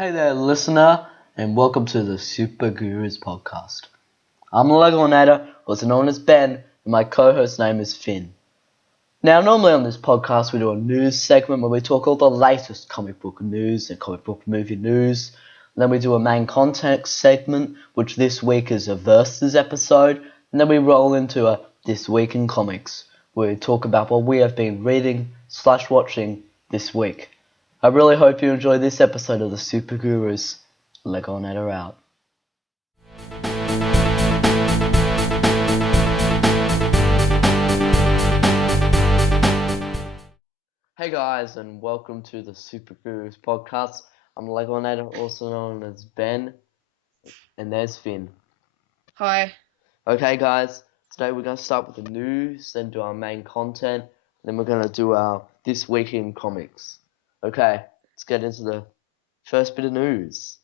Hey there, listener, and welcome to the Super Gurus podcast. I'm the Legonator, also known as Ben, and my co-host name is Finn. Now, normally on this podcast, we do a news segment where we talk all the latest comic book news and comic book movie news. And then we do a main context segment, which this week is a Versus episode. And then we roll into a This Week in Comics, where we talk about what we have been reading/watching this week. I really hope you enjoy this episode of the Super Gurus. Legonator out. Hey guys, and welcome to the Super Gurus podcast. I'm Legonator, also known as Ben, and there's Finn. Hi. Okay guys, today we're going to start with the news, then do our main content, then we're going to do our This Week in Comics. Okay, let's get into the first bit of news.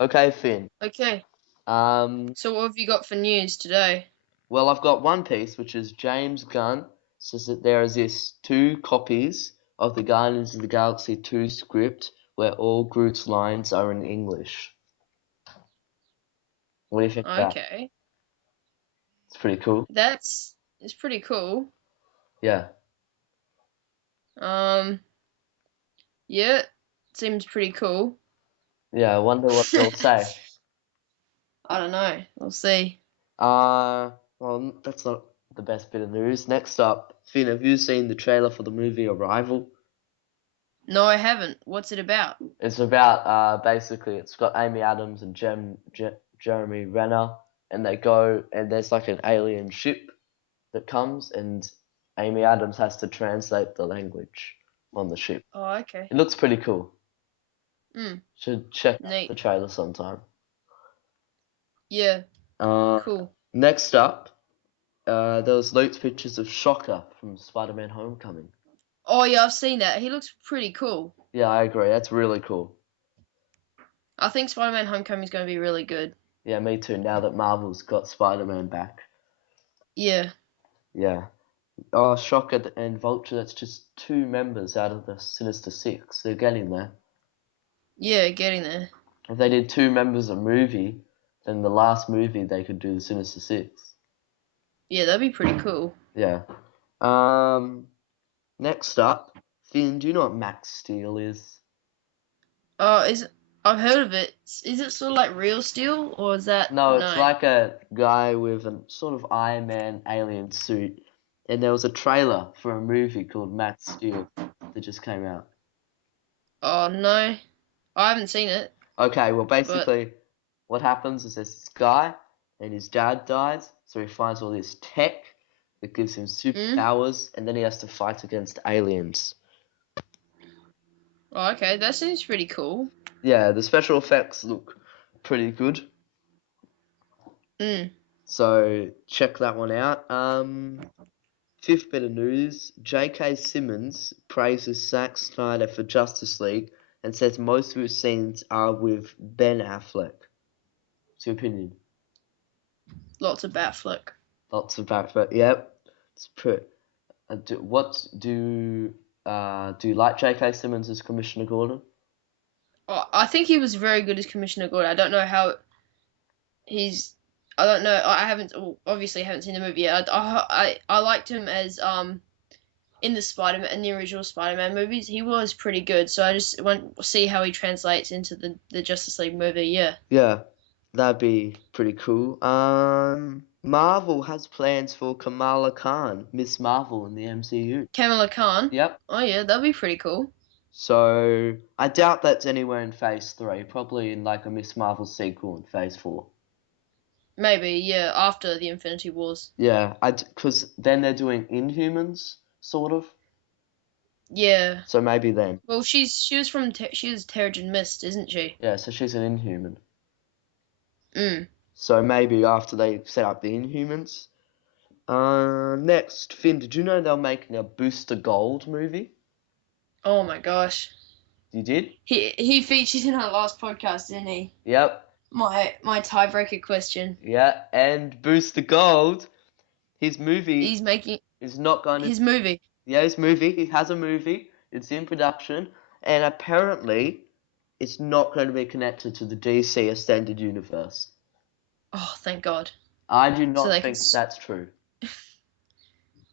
Okay, Finn. Okay. So what have you got for news today? Well, I've got one piece, which is James Gunn says that there is 2 copies of the Guardians of the Galaxy 2 script where all Groot's lines are in English. What do you think of that? Okay. It's pretty cool. It's pretty cool. Yeah. Yeah, seems pretty cool. Yeah, I wonder what they'll say. I don't know. We'll see. Well, that's not the best bit of news. Next up, Finn, have you seen the trailer for the movie Arrival? No, I haven't. What's it about? It's about, basically, it's got Amy Adams and Jeremy Renner, and they go, and there's like an alien ship that comes, and Amy Adams has to translate the language on the ship. Oh, okay. It looks pretty cool. Should check out Neat. the trailer sometime. Yeah. Cool. Next up, there was leaked pictures of Shocker from Spider-Man Homecoming. Oh yeah, I've seen that. He looks pretty cool. Yeah, I agree. That's really cool. I think Spider-Man Homecoming is going to be really good. Yeah, me too, now that Marvel's got Spider-Man back. Yeah. Yeah. Shocker and Vulture, that's just 2 members out of the Sinister Six. They're getting there. Yeah, getting there. If they did 2 members a movie, then the last movie they could do the Sinister Six. Yeah, that'd be pretty cool. Yeah. Next up, Finn, do you know what Max Steel is? I've heard of it. Is it sort of like Real Steel, or is that... No, it's like a guy with a sort of Iron Man alien suit. And there was a trailer for a movie called Max Steel that just came out. Oh, no. I haven't seen it. Okay, well basically what happens is there's this guy and his dad dies, so he finds all this tech that gives him superpowers, and then he has to fight against aliens. Oh, okay, that seems pretty cool. Yeah, the special effects look pretty good. So check that one out. Fifth bit of news, J.K. Simmons praises Zack Snyder for Justice League and says most of his scenes are with Ben Affleck. What's your opinion? Lots of Batfleck. Lots of Affleck, yep. It's pretty. Do you like J.K. Simmons as Commissioner Gordon? Oh, I think he was very good as Commissioner Gordon. I don't know how he's... I don't know. I obviously haven't seen the movie yet. I liked him as in the original Spider-Man movies. He was pretty good. So I just want to see how he translates into the Justice League movie. Yeah. Yeah, that'd be pretty cool. Marvel has plans for Kamala Khan, Miss Marvel in the MCU. Kamala Khan. Yep. Oh yeah, that'd be pretty cool. So I doubt that's anywhere in Phase 3. Probably in like a Miss Marvel sequel in Phase 4. Maybe, yeah, after the Infinity Wars. Yeah, because then they're doing Inhumans, sort of. Yeah. So maybe then. Well, she was Terrigen Mist, isn't she? Yeah, so she's an Inhuman. Mm. So maybe after they set up the Inhumans. Next, Finn, did you know they're making a Booster Gold movie? Oh my gosh. You did? He featured in our last podcast, didn't he? Yep. My tiebreaker question. Yeah, and Booster Gold, his movie He's making is not going to... his movie. Yeah, his movie. He has a movie. It's in production. And apparently, it's not going to be connected to the DC Extended Universe. Oh, thank God. I do So not they can. think that's true.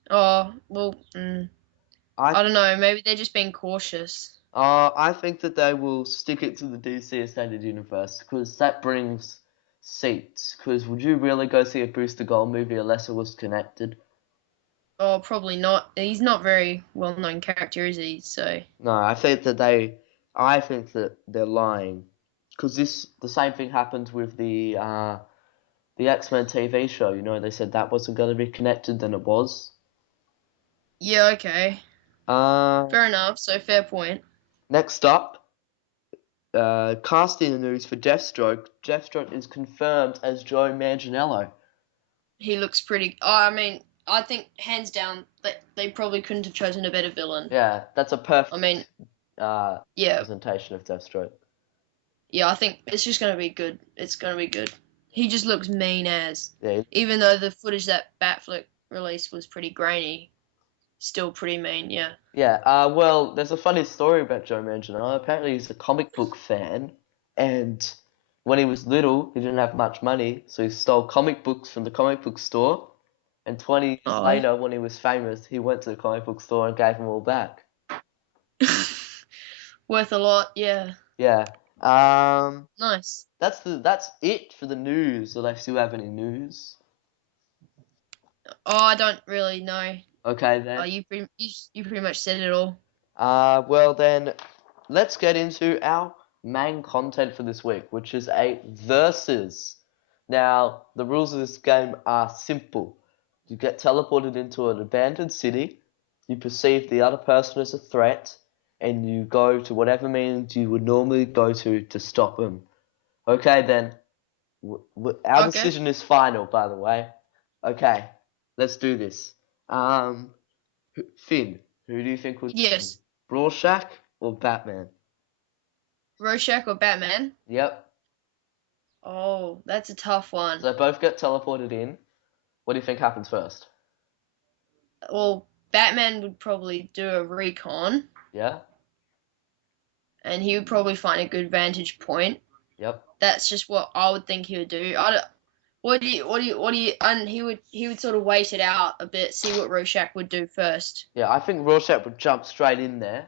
Oh well. I I don't know. Maybe they're just being cautious. I think that they will stick it to the DC Extended Universe because that brings seats. Because would you really go see a Booster Gold movie unless it was connected? Oh, probably not. He's not very well-known character, is he? So. No, I think that they're lying. Because the same thing happened with the X-Men TV show. You know, they said that wasn't going to be connected, then it was. Yeah. Okay. Uh, Fair enough. So fair point. Next up, casting news for Deathstroke. Deathstroke is confirmed as Joe Manganiello. He looks pretty. Oh, I mean, I think hands down that they probably couldn't have chosen a better villain. Yeah, that's a I mean, perfect yeah, presentation of Deathstroke. yeah. I think it's just gonna be good. It's gonna be good. He just looks mean as. Yeah, Even though the footage that Batfleck released was pretty grainy, still pretty mean. Yeah. yeah. Well, there's a funny story about Joe Manganiello. Apparently, he's a comic book fan, and when he was little, he didn't have much money, so he stole comic books from the comic book store. And 20 years Oh. later, when he was famous, he went to the comic book store and gave them all back. Worth a lot. Yeah. Yeah. Nice. That's it for the news. Do they still have any news? Oh, I don't really know. Okay Oh, then. you pretty much said it all. Well then, let's get into our main content for this week, which is a versus. Now, the rules of this game are simple. You get teleported into an abandoned city, you perceive the other person as a threat, and you go to whatever means you would normally go to stop them. Okay then, our Okay. decision is final, by the way. Okay, let's do this. Finn, who do you think would win? Yes. Rorschach or Batman? Rorschach or Batman? Yep. Oh, that's a tough one. So they both get teleported in. What do you think happens first? Well, Batman would probably do a recon, Yeah? and he would probably find a good vantage point. Yep. That's just what I would think he would do. And he would sort of wait it out a bit, see what Rorschach would do first. Yeah, I think Rorschach would jump straight in there.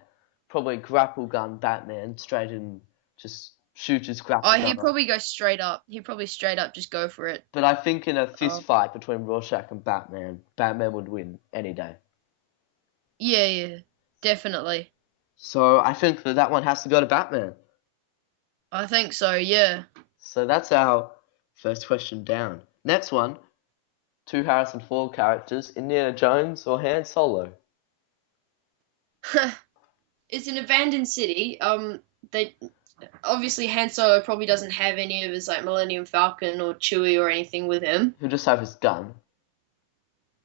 Probably grapple gun Batman straight in, just shoot his grapple Oh, gun he'd off. probably go straight up. He'd probably straight up just go for it. But I think in a fist Oh. fight between Rorschach and Batman, Batman would win any day. Yeah, definitely. So I think that one has to go to Batman. I think so, yeah. So that's our first question down. Next one, two Harrison Ford characters, Indiana Jones or Han Solo? It's an abandoned city. They obviously Han Solo probably doesn't have any of his like Millennium Falcon or Chewie or anything with him. He'll just have his gun.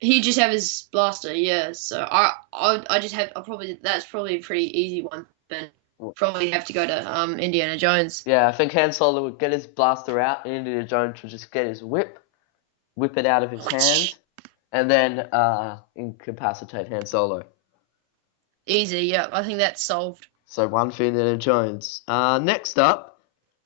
He just have his blaster, yeah. So I just have I probably that's probably a pretty easy one. But probably have to go to Indiana Jones. Yeah, I think Han Solo would get his blaster out, and Indiana Jones would just get his whip it out of his hand, and then incapacitate Han Solo. Easy, yeah. I think that's solved. So one for Indiana Jones. Next up,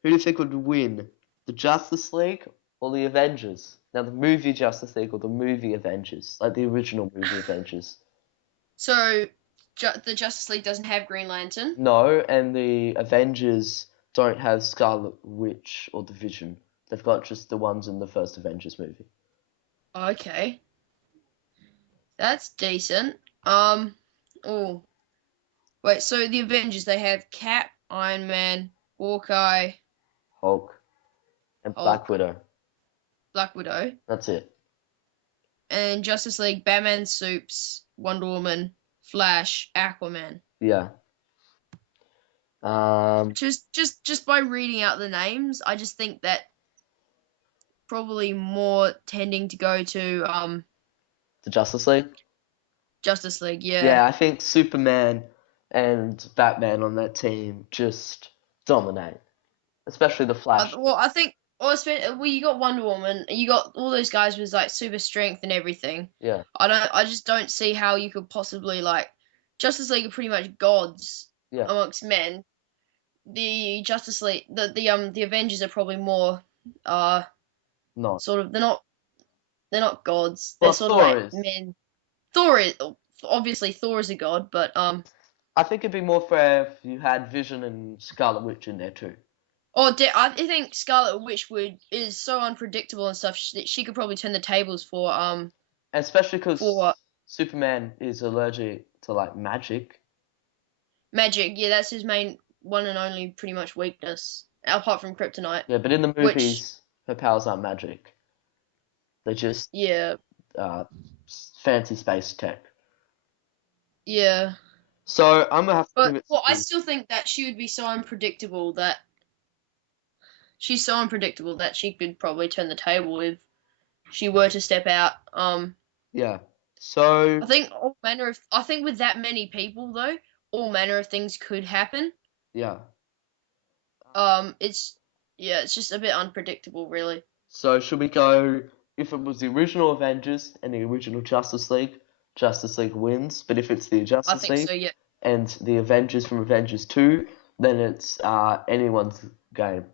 who do you think would win? The Justice League or the Avengers? Now the movie Justice League or the movie Avengers, like the original movie Avengers. So the Justice League doesn't have Green Lantern. No, and the Avengers don't have Scarlet Witch or the Vision. They've got just the ones in the first Avengers movie. Okay, that's decent. Oh, wait. So the Avengers they have Cap, Iron Man, Hawkeye, Hulk and Black Hulk, Widow. Black Widow, That's it. and Justice League, Batman, Supes, Wonder Woman, Flash, Aquaman. Yeah. Just by reading out the names, I just think that probably more tending to go to The Justice League? Justice League. Yeah, Yeah. I think Superman and Batman on that team just dominate. Especially the Flash. I think. Well, you got Wonder Woman, you got all those guys with like super strength and everything. Yeah. I just don't see how you could possibly like Justice League are pretty much gods Yeah. amongst men. the Justice League, the Avengers are probably more No. sort of they're not gods. They're Well, sort of Thor like is. men. Thor is obviously Thor is a god, but I think it'd be more fair if you had Vision and Scarlet Witch in there too. I think Scarlet Witch is so unpredictable and stuff that she could probably turn the tables Especially for because Superman is allergic to like magic. magic. Yeah, that's his main one and only pretty much weakness, apart from kryptonite. Yeah, but in the Which movies, her powers aren't magic. They're just yeah, uh, fancy space tech. yeah. So I'm gonna have to give But it well, I to. still think that she would be so unpredictable that she could probably turn the table if she were to step out. Yeah. So I think with that many people though, all manner of things could happen. yeah. It's yeah, it's just a bit unpredictable, really. So should we go? If it was the original Avengers and the original Justice League wins. But if it's the I Justice think League so. Yeah, and the Avengers from Avengers 2, then it's anyone's game.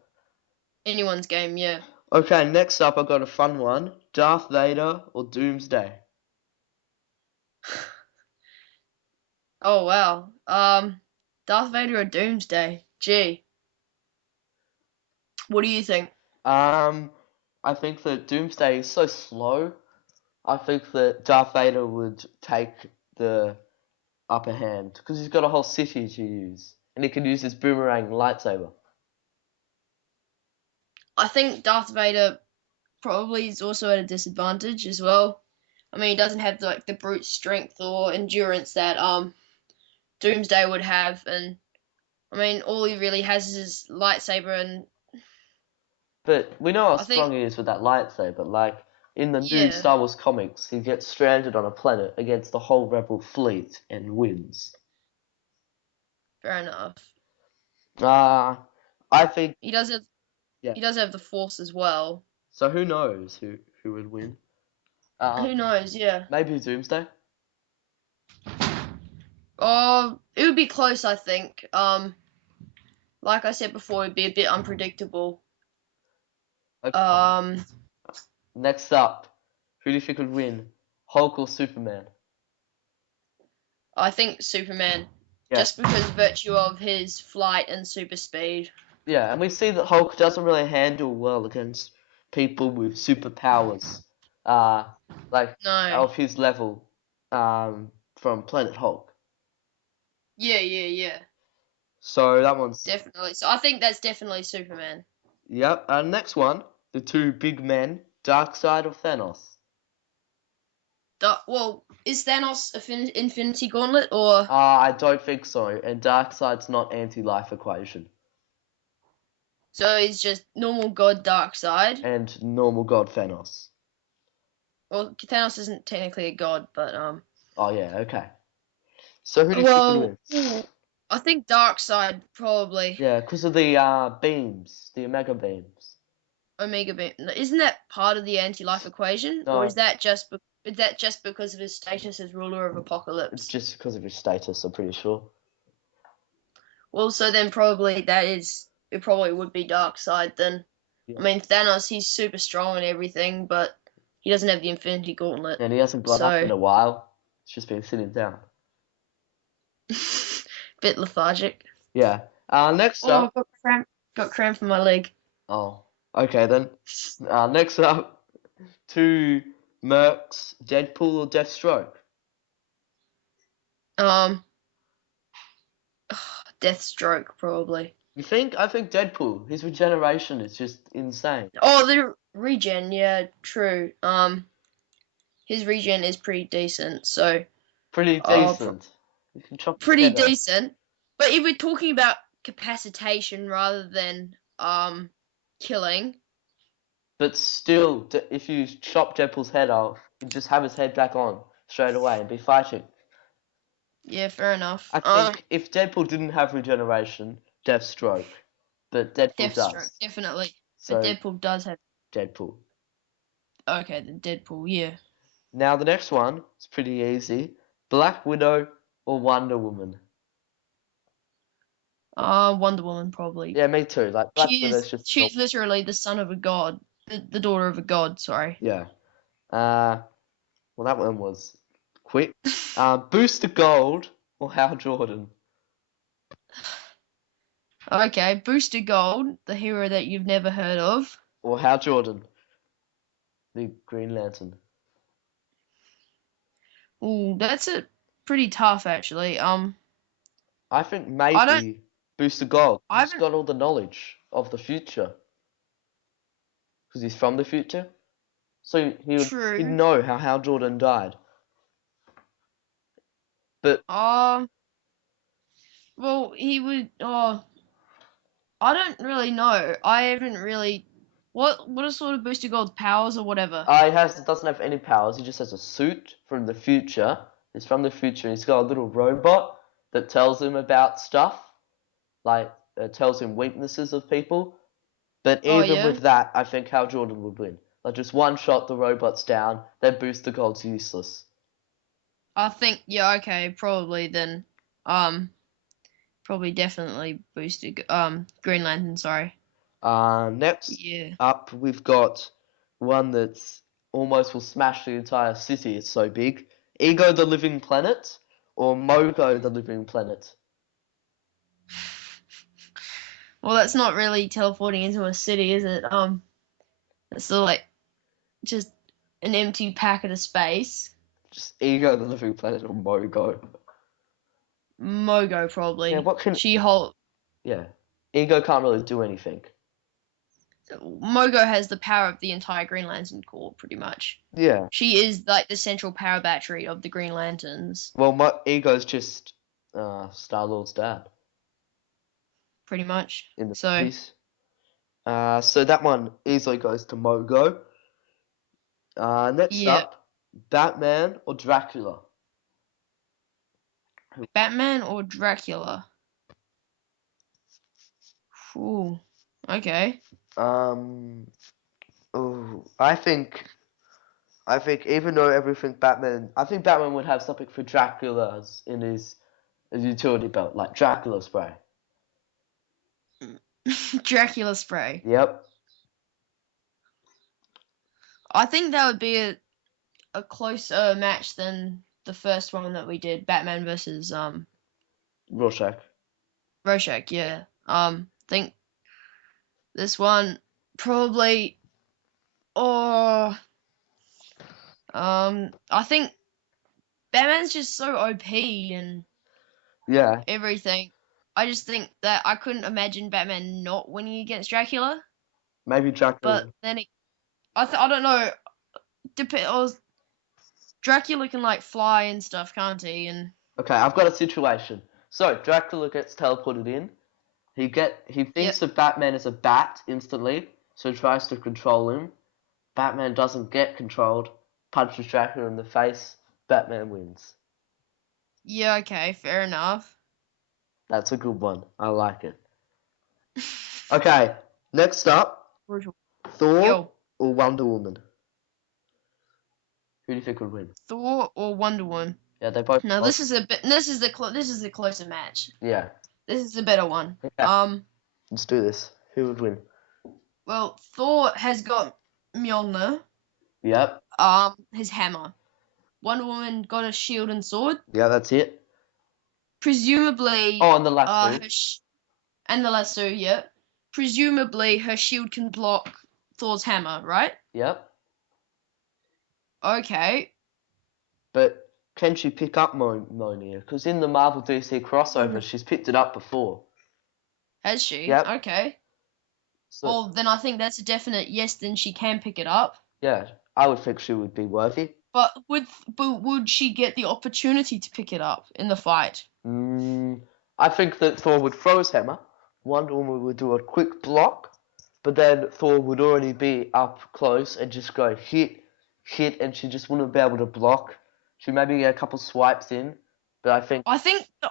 anyone's game. Yeah. Okay, next up I've got a fun one. Darth Vader or Doomsday? Oh wow. Darth Vader or Doomsday? Gee, what do you think? Um, I think that Doomsday is so slow. I think that Darth Vader would take the upper hand because he's got a whole city to use, and he can use his boomerang lightsaber. I think Darth Vader probably is also at a disadvantage as well. I mean, he doesn't have like the brute strength or endurance that Doomsday would have, and I mean, all he really has is his lightsaber, and But we know how I strong think he is with that lightsaber. Like in the new yeah, Star Wars comics, he gets stranded on a planet against the whole Rebel fleet and wins. fair enough. Uh, I think He does have yeah. he does have the Force as well. So who knows who would win? Uh, Who knows? Yeah. maybe Doomsday. Oh, it would be close, I think. Like I said before, it'd be a bit unpredictable. Okay. Um, Next up, who do you think would win? Hulk or Superman? I think Superman, Yeah. just because virtue of his flight and super speed. Yeah, and we see that Hulk doesn't really handle well against people with superpowers, uh, like No. of his level, from Planet Hulk. Yeah, yeah, yeah. So that one's Definitely. So I think that's definitely Superman. yep. Next one, the two big men, Darkseid or Thanos. Well, is Thanos Infinity Gauntlet or I don't think so, and Darkseid's not anti-life equation, so he's just normal God Dark Side? and normal God Thanos. Well, Thanos isn't. Technically a god, but Oh yeah, okay. So who do you think would well, win? I think Dark Side probably. Yeah, because of the beams, the Omega beams. Omega Beam. Isn't that part of the anti-life equation, or No, is that just because of his status as ruler of it's Apocalypse? just because of his status, I'm pretty sure. Well, so then probably it. Probably would be Darkseid then. Yeah. I mean, Thanos, he's super strong and everything, but he doesn't have the Infinity Gauntlet, And he hasn't got up in so a while. It's just been sitting down. bit lethargic. Yeah. Next Oh, up. I've got cramp in my leg. Oh, okay then. Next up, two Mercs, Deadpool or Deathstroke. Um, Deathstroke probably. You think? I think Deadpool. His regeneration is just insane. Oh, the regen, yeah, true. His regen is pretty decent, so Pretty decent. You can chop his pretty head off. decent. But if we're talking about capacitation rather than killing, But still, if you chop Deadpool's head off, you just have his head back on straight away and be fighting. yeah, fair enough. I think if Deadpool didn't have regeneration, Deathstroke. But Deadpool Deathstroke, does. definitely. But So, Deadpool does have. Deadpool. Okay, the Deadpool, yeah. Now the next one is pretty easy. Black Widow or Wonder Woman? Wonder Woman probably. Yeah, me too. Like Black Widow's just She's literally the son of a god, the daughter of a god. Sorry. yeah. Well, that one was quick. Booster Gold or Hal Jordan Okay, Booster Gold, the hero that you've never heard of. or Hal Jordan, the Green Lantern. Ooh, that's a pretty tough actually. I think I don't. maybe Booster Gold. I He's haven't. got all the knowledge of the future because he's from the future. So he'd True. know how Hal Jordan died. But Well, he would. Oh, I don't really know. I haven't really. What are sort of Booster Gold's powers or whatever? doesn't have any powers. He just has a suit from the future. He's from the future. He's got a little robot that tells him about stuff, like tells him weaknesses of people. But Oh even yeah. with that, I think Hal Jordan would win. Like just one shot, the robot's down. Then Booster Gold's useless. I think yeah. Okay, probably then. Um, Probably definitely Booster. Green Lantern. Sorry. Next Yeah. up, we've got one that's almost will smash the entire city. It's so big. Ego the Living Planet or Mogo the Living Planet. Well, that's not really teleporting into a city, is it? It's still like just an empty packet of space. Just Ego the Living Planet or Mogo. Mogo Yeah, probably. what can... She hold Yeah. Ego can't really do anything. Mogo has the power of the entire Green Lantern Corps, pretty much. Yeah. She is like the central power battery of the Green Lanterns, Well, my Ego's just Star-Lord's dad pretty much. in the So movies. So that one easily goes to Mogo. Next yeah, up, Batman or Dracula? Batman or Dracula? Ooh, okay. Um, oh, I think even though everything Batman, I think Batman would have something for Dracula's in his utility belt, like Dracula spray. Dracula spray. Yep. I think that would be a closer match than the first one that we did, Batman versus Rorschach. Rorschach. Yeah. Think this one probably. Oh, I think Batman's just so OP and Yeah. everything. I just think that I couldn't imagine Batman not winning against Dracula. Maybe But Dracula. then I don't know. Dracula can like fly and stuff, can't he? And Okay, I've got a situation. So Dracula gets teleported in. He yep, thinks of Batman as a bat instantly, so he tries to control him. Batman doesn't get controlled, punches Dracula in the face. Batman wins. yeah, okay, fair enough. That's a good one. I like it. Okay, next up, Brutal. Thor Yo, or Wonder Woman? Who do you think would win? Thor or Wonder Woman? Yeah, they both. No, this is a bit. This is the closer match. Yeah. This is a better one. Okay, let's do this. Who would win? Well, Thor has got Mjolnir, Yep. his hammer. Wonder Woman got a shield and sword. Yeah, that's it. Presumably, Oh, and the lasso. and the lasso. Yeah. Presumably, her shield can block Thor's hammer, right? Yep. Okay. But can she pick up Mjolnir? Because in the Marvel DC crossover, she's picked it up before. Has she? Yep. Okay. So, Well, then I think that's a definite yes. Then she can pick it up. yeah, I would think she would be worthy. But would she get the opportunity to pick it up in the fight? I think that Thor would throw his hammer. Wonder Woman would do a quick block, but then Thor would already be up close and just go hit, and she just wouldn't be able to block. She maybe get a couple swipes in, but I think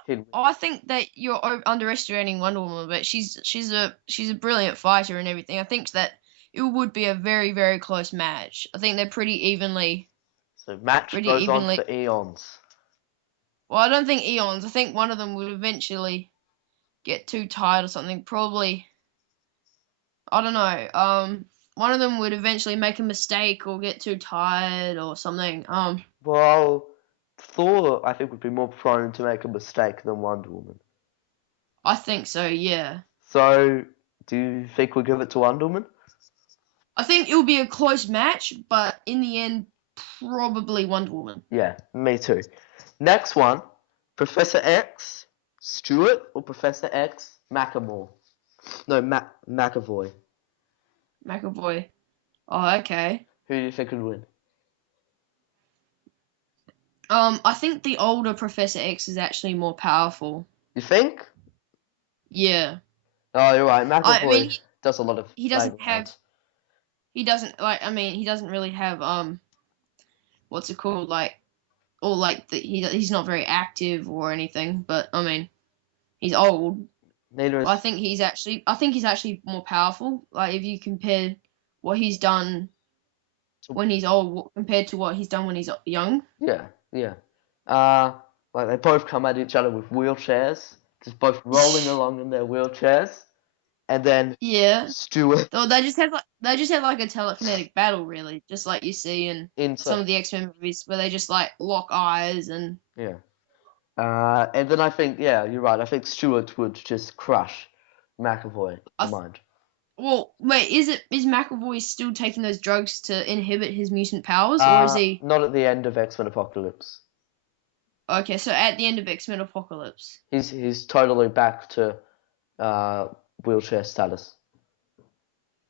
he'd win. I think that you're underestimating Wonder Woman, but she's a brilliant fighter and everything. I think that it would be a very very close match. I think they're So match pretty goes on evenly. for eons. Well, I don't think eons. I think one of them would eventually get too tired or something. Probably, I don't know. One of them would eventually make a mistake or get too tired or something. Well, Thor, I think, would be more prone to make a mistake than Wonder Woman. I think so. Yeah. So, do you think we'll give it to Wonder Woman? I think it will be a close match, but in the end, probably Wonder Woman. Yeah, me too. Next one, Professor X, Stewart, or Professor X, Macklemore? No, McAvoy. McAvoy. Oh, okay. Who do you think would win? I think the older Professor X is actually more powerful. You think? Yeah. Oh, you're right. I mean, McAvoy does a lot of he flaming doesn't have. rounds. He doesn't like. I mean, he doesn't really have. What's it called? Like, or like he's not very active or anything. But I mean, he's old. Neither is. I think he's actually. I think he's actually more powerful. Like, if you compare what he's done when he's old compared to what he's done when he's young. Yeah, yeah. Like they both come at each other with wheelchairs, just both rolling along in their wheelchairs, and then Yeah. Stewart So they just have like a telekinetic battle, really, just like you see in some into of the X-Men movies where they just like lock eyes and yeah. And then I think yeah, you're right. I think Stewart would just crush McAvoy. I In mind. well, wait, is McAvoy still taking those drugs to inhibit his mutant powers, or is he? Not at the end of X-Men Apocalypse. Okay, so at the end of X-Men Apocalypse. He's totally back to wheelchair status.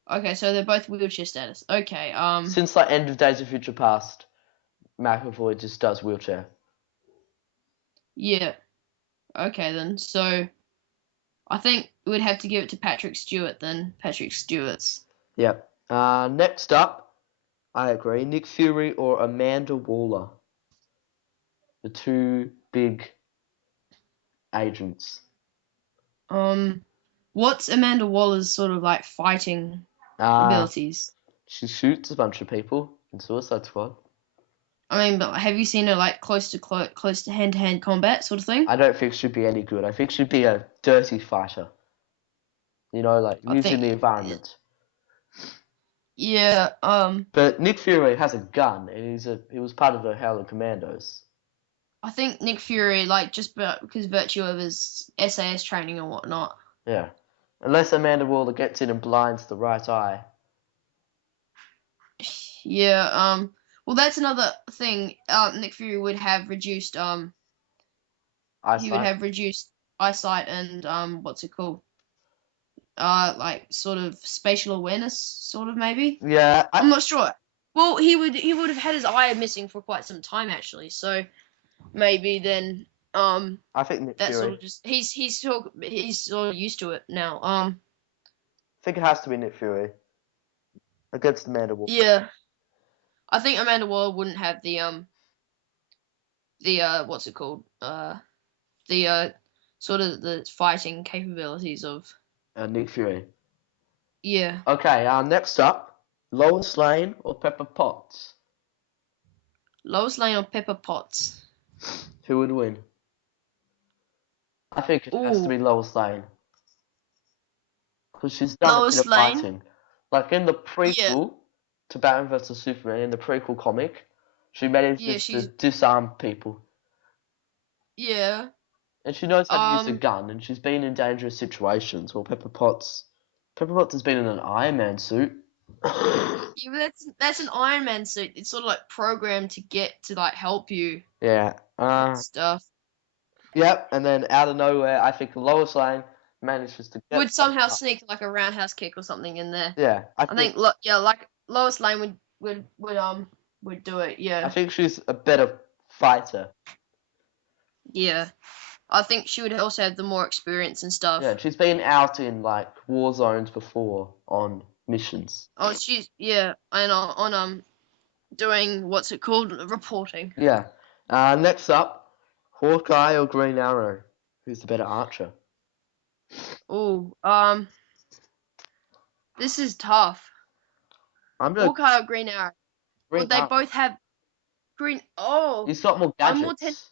Okay, so they're both wheelchair status. Okay, Since like end of Days of Future Past, McAvoy just does wheelchair. yeah. Okay then, so I think we'd have to give it to Patrick Stewart then. Patrick Stewart's. Yep. Next up, I agree. Nick Fury or Amanda Waller, the two big agents. What's Amanda Waller's sort of like fighting abilities? She shoots a bunch of people in Suicide Squad. I mean, but have you seen her like close to hand-to-hand combat sort of thing? I don't think she'd be any good. I think she'd be a dirty fighter. You know, like I using think, the environment. yeah. But Nick Fury has a gun, and he was part of the Howler Commandos. I think Nick Fury, like, just because virtue of his SAS training and whatnot. Yeah. Unless Amanda Waller gets in and blinds the right eye. Yeah. Well, that's another thing. Nick Fury would have reduced. Eyesight. He would have reduced eyesight and what's it called? Like sort of spatial awareness, sort of maybe. Yeah. I'm not sure. Well, he would have had his eye missing for quite some time actually. So maybe then I think Nick that's Fury. sort of just he's sort of used to it now. I think it has to be Nick Fury against Amanda Waller. Yeah. I think Amanda Waller wouldn't have the what's it called? The sort of the fighting capabilities of Nick Fury. yeah. Okay, next up, Lois Lane or Pepper Potts? Lois Lane or Pepper Potts? Who would win? I think it has to be Lois Lane. Because she's done a bit Lois of Lane? fighting. Like in the prequel Yeah. to Batman vs Superman, in the prequel comic, she manages to she's disarm people. yeah. And she knows how to use a gun, and she's been in dangerous situations. Well, Pepper Potts has been in an Iron Man suit. Yeah, but that's an Iron Man suit. It's sort of like programmed to get to like help you Yeah. and stuff. Yep, and then out of nowhere, I think Lois Lane manages to get Would somehow sneak like a roundhouse kick or something in there. Yeah, I think like Lois Lane would do it. Yeah. I think she's a better fighter. Yeah. I think she would also have the more experience and stuff. Yeah, she's been out in like war zones before on missions. Oh, she's and on doing what's it called, reporting. Yeah. Next up, Hawkeye or Green Arrow? Who's the better archer? Oh, this is tough. Hawkeye or Green Arrow? Well, they both have green. Oh, He's got more gadgets.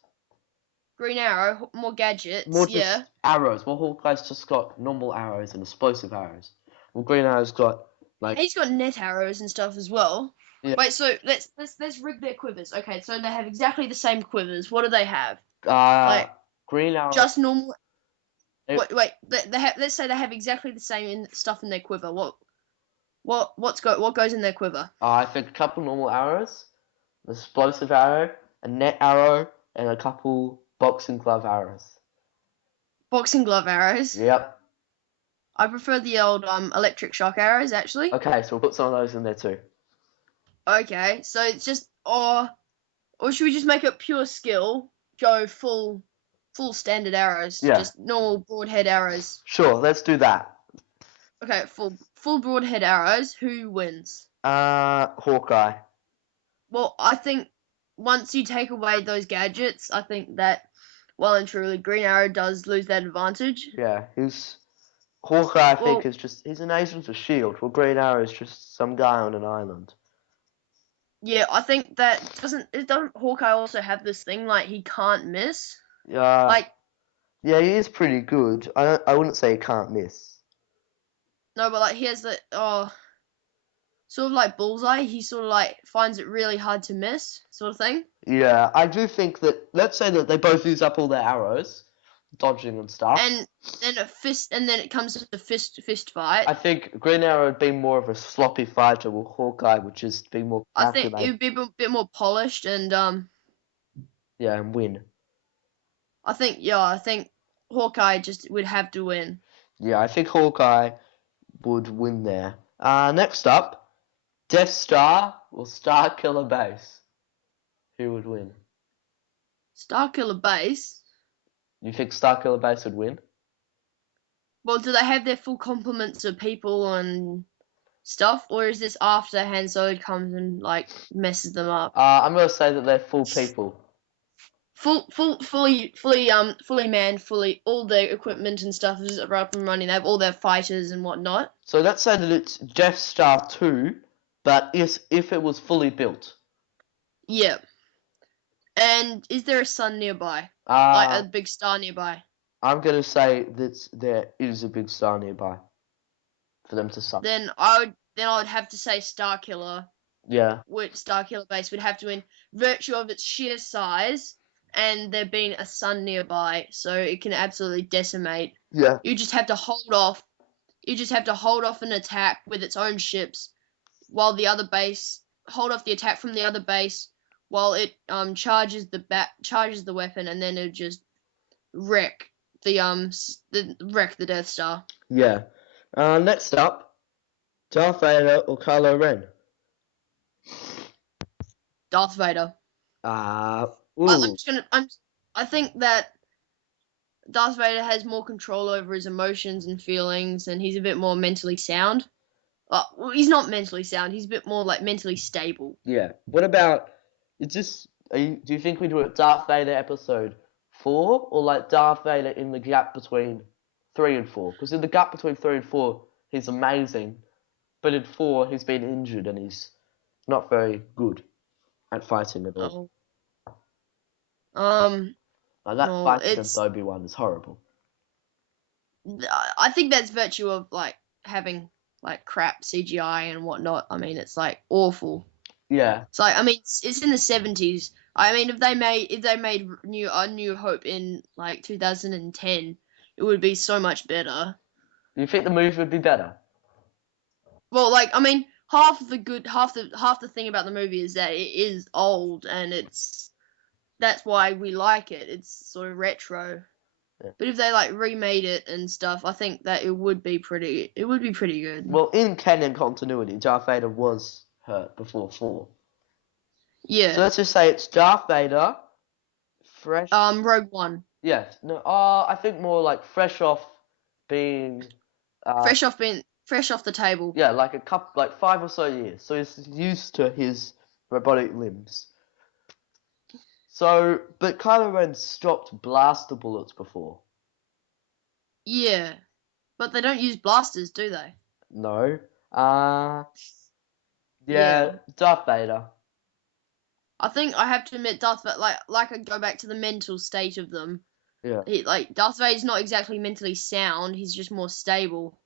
Green Arrow, more gadgets. More Yeah. just arrows. Well, Hawkeye's just got normal arrows and explosive arrows. Well, Green Arrow's got like He's got net arrows and stuff as well. yeah, Wait, so let's rig their quivers. Okay, so they have exactly the same quivers. What do they have? uh, Like Green Arrow. just normal. They, Wait. They have. Let's say they have exactly the same stuff in their quiver. What goes in their quiver? I think a couple normal arrows, an explosive arrow, a net arrow, and a couple boxing glove arrows. Boxing glove arrows. Yep. I prefer the old electric shock arrows actually. Okay, so we'll put some of those in there too. Okay, so it's just or should we just make it pure skill? Go full standard arrows, Yeah. just normal broadhead arrows. Sure, let's do that. Okay, full broadhead arrows. Who wins? Hawkeye. Well, I think once you take away those gadgets, I think that well and truly Green Arrow does lose that advantage. Yeah, Hawkeye. I think Well, is just he's an agent of Shield. Well, Green Arrow is just some guy on an island. yeah, I think that doesn't Hawkeye also have this thing like he can't miss? Yeah, Like yeah, he is pretty good. I wouldn't say he can't miss. no, but like he has the sort of like bullseye. He sort of like finds it really hard to miss, sort of thing. Yeah, I do think that. Let's say that they both use up all their arrows, dodging and stuff. And then it comes to the fist fight. I think Green Arrow would be more of a sloppy fighter, while Hawkeye would just be more I think it calculated. would be a bit more polished, and Yeah, and win. I think Hawkeye just would have to win. Yeah, I think Hawkeye would win there. Next up, Death Star or Star Killer Base. Who would win? Starkiller Base. You think Star Killer Base would win? Well, do they have their full complements of people and stuff, or is this after Han Solo comes and like messes them up? I'm gonna say that they're full people. Fully manned, fully all their equipment and stuff is up and running. They have all their fighters and whatnot. So let's say that it's Death Star 2, but if it was fully built. Yeah. And is there a sun nearby? Like a big star nearby? I'm gonna say that there is a big star nearby for them to suck. Then I would have to say Starkiller. Yeah. Which Starkiller Base would have to in virtue of its sheer size and there being a sun nearby, so it can absolutely decimate. Yeah. You just have to hold off. You just have to hold off an attack with its own ships, while the other base hold off the attack from the other base, while it charges the weapon, and then it just wreck the Death Star. Yeah. Next up, Darth Vader or Kylo Ren. Darth Vader. Ooh. I think that Darth Vader has more control over his emotions and feelings, and he's a bit more mentally sound. Well, he's not mentally sound. He's a bit more like mentally stable. Yeah. What about? Do you think we do it Darth Vader episode 4 or like Darth Vader in the gap between 3 and 4? Because in the gap between 3 and 4, he's amazing, but in 4 he's been injured and he's not very good at fighting at all. Like that fight against Obi-Wan is horrible. I think that's virtue of like having like crap CGI and whatnot. I mean, it's like awful. Yeah. So I mean, it's in the 70s. I mean, if they made New Hope in like 2010, it would be so much better. You think the movie would be better? Well, like I mean, half the thing about the movie is that it is old and that's why we like it. It's sort of retro. Yeah. But if they like remade it and stuff, I think that it would be pretty good. Well, in canon continuity, Darth Vader was hurt before 4. Yeah. So let's just say it's Darth Vader, fresh. Rogue One. Yeah. No. I think more like fresh off being. Fresh off the table. Yeah, like 5 or so years. So he's used to his robotic limbs. So, but Kylo Ren stopped blaster bullets before. Yeah, but they don't use blasters, do they? No. Yeah. Darth Vader. I think I have to admit Darth Vader, like I go back to the mental state of them. Yeah. Darth Vader's not exactly mentally sound. He's just more stable.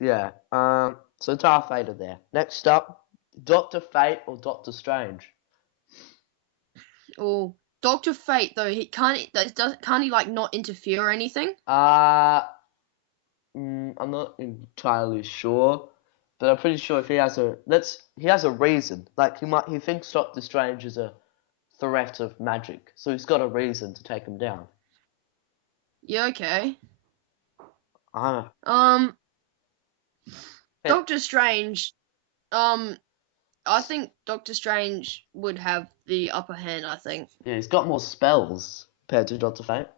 Yeah. So Darth Vader there. Next up, Doctor Fate or Doctor Strange. Or Doctor Fate though, can't he like not interfere or anything? I'm not entirely sure, but I'm pretty sure if he has a reason. Like he thinks Doctor Strange is a threat of magic, so he's got a reason to take him down. Yeah, okay. Ah, Doctor Strange. Um, I think Doctor Strange would have the upper hand. I think. yeah, he's got more spells compared to Doctor Fate.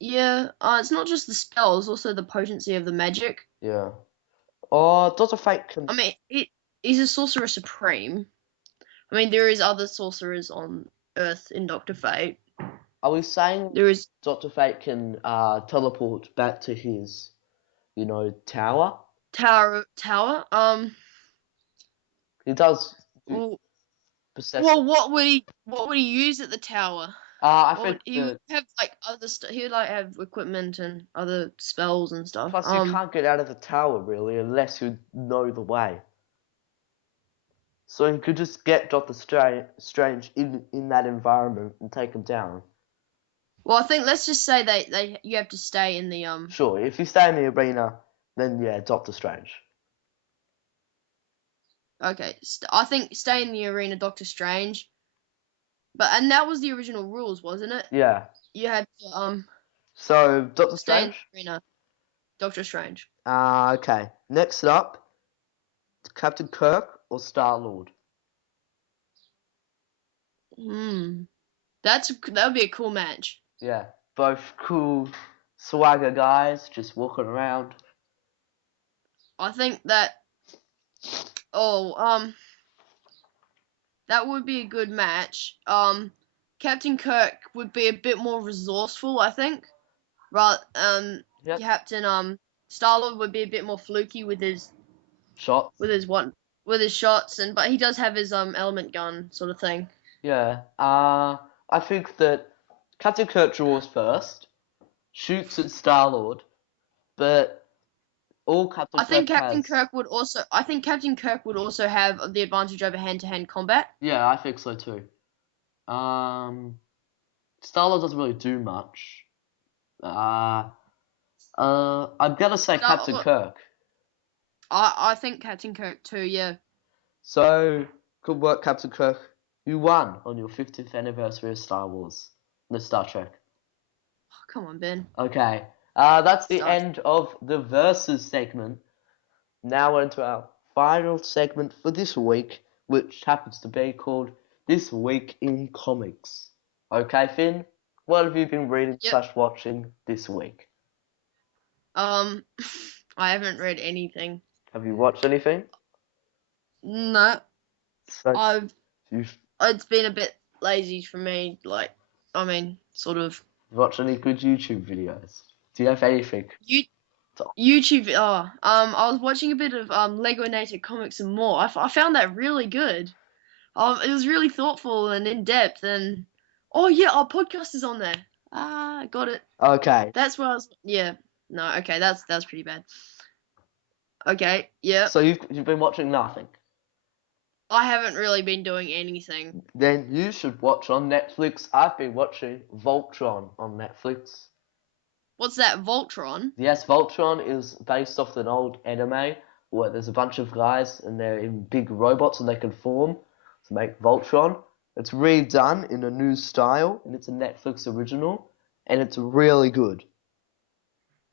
Yeah. It's not just the spells, also the potency of the magic. Yeah. Or Doctor Fate can. I mean, he's a sorcerer supreme. I mean, there is other sorcerers on Earth in Doctor Fate. Are we saying There is Doctor Fate can teleport back to his, tower? Tower. He does do Well, perception. what would he use at the tower? I What think would he would that have like he would like have equipment and other spells and stuff. plus you can't get out of the tower really unless you know the way. So he could just get Doctor Strange in that environment and take him down. Well, I think let's just say you have to stay in the Sure, if you stay in the arena, then yeah, Doctor Strange. Okay, I think stay in the arena, Doctor Strange. And that was the original rules, wasn't it? Yeah. You had to So Doctor stay in Strange. the arena, Doctor Strange. Okay. Next up, Captain Kirk or Star Lord. That would be a cool match. Yeah, both cool swagger guys just walking around. I think that that would be a good match. Captain Kirk would be a bit more resourceful, I think. Right, Yep. Captain Star-Lord would be a bit more fluky with his Shots. with his shots, but he does have his element gun sort of thing. Yeah. I think that Captain Kirk draws first, shoots at Star Lord, but all Captain Kirk has. I think Captain Kirk would also have the advantage over hand-to-hand combat. Yeah, I think so too. Star Lord doesn't really do much. I'm gonna say Captain Kirk. I think Captain Kirk too. Yeah. So good work, Captain Kirk. You won on your 50th anniversary of Star Wars, the Star Trek. Oh, come on, Ben. Okay. That's the end of the versus segment. Now we're into our final segment for this week, which happens to be called This Week in Comics. Okay, Finn, what have you been reading / watching this week? I haven't read anything. Have you watched anything? No. So It's been a bit lazy for me. Sort of. Watch any good YouTube videos? Do you have anything? YouTube. I was watching a bit of Lego Native Comics and more. I found that really good. It was really thoughtful and in depth. And oh yeah, our podcast is on there. Got it. Okay. That's where I was. Yeah. No. Okay. That's pretty bad. Okay. Yeah. So you've been watching nothing. I haven't really been doing anything. Then you should watch on Netflix. I've been watching Voltron on Netflix. What's that, Voltron? Yes, Voltron is based off an old anime where there's a bunch of guys and they're in big robots and they can form to make Voltron. It's redone in a new style and it's a Netflix original and it's really good.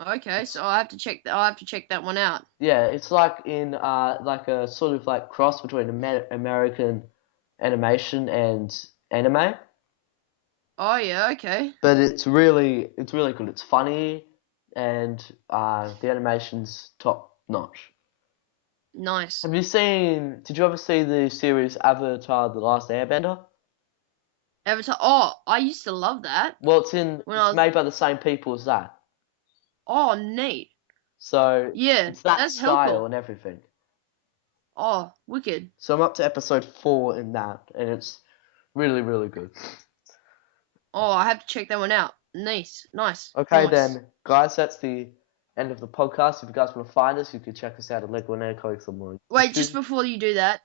Okay, so I'll have to check that one out. Yeah, it's like in like a sort of like cross between American animation and anime. Oh yeah, okay. But it's really good. It's funny and the animation's top notch. Nice. Did you ever see the series Avatar: The Last Airbender? Avatar. Oh, I used to love that. Well, it's made by the same people as that. Oh, neat. So yeah, it's that that's style helpful. and everything. Oh, wicked. So I'm up to episode 4 in that, and it's Really, really good. Oh, I have to check that one out. Nice. Okay, Nice. then, guys, that's the end of the podcast. If you guys want to find us, you can check us out at Lego Comics on Wait, YouTube. just before you do that,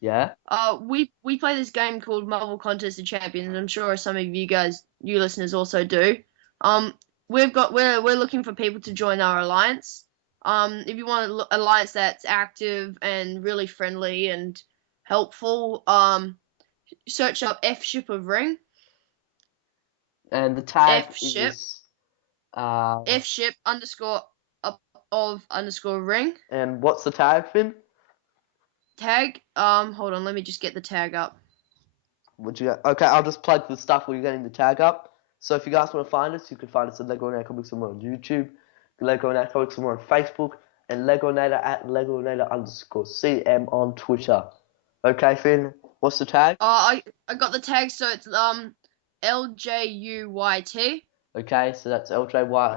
Yeah? we play this game called Marvel Contest of Champions. I'm sure some of you listeners also do. We're looking for people to join our alliance. If you want an alliance that's active and really friendly and helpful, search up F Ship of Ring. And the tag F Ship. is... F Ship _of ring. And what's the tag, Finn? Tag. Hold on, let me just get the tag up. Okay, I'll just plug the stuff where you're getting the tag up. So if you guys want to find us, you can find us at Lego Nader Comics on YouTube, Lego Nader Comics on Facebook, and Lego Nader at @LegoNader_CM on Twitter. Okay, Finn, what's the tag? I got the tag, so it's LJUYT. Okay, so that's LJY.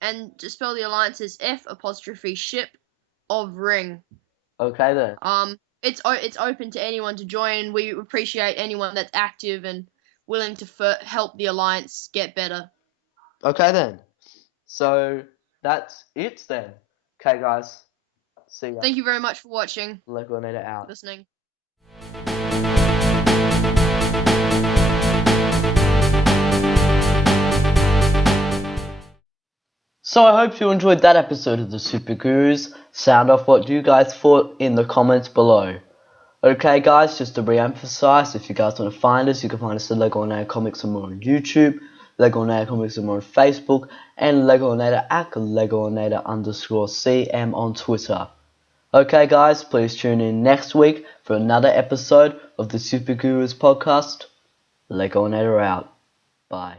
And to spell the alliance is F'_ship of ring. Okay then. It's open to anyone to join. We appreciate anyone that's active and willing to help the alliance get better. Okay then. So that's it then. Okay, guys. See ya. Thank you very much for watching. Lego Nader out. Listening. So I hope you enjoyed that episode of the Super Gurus. Sound off what you guys thought in the comments below. Okay guys, just to re-emphasize, if you guys want to find us, you can find us at Lego Nader Comics and more on YouTube, Lego Nader Comics and more on Facebook, and Lego Nader at @LegoNader_CM on Twitter. Okay guys, please tune in next week for another episode of the Super Gurus podcast. Lego Nader out. Bye.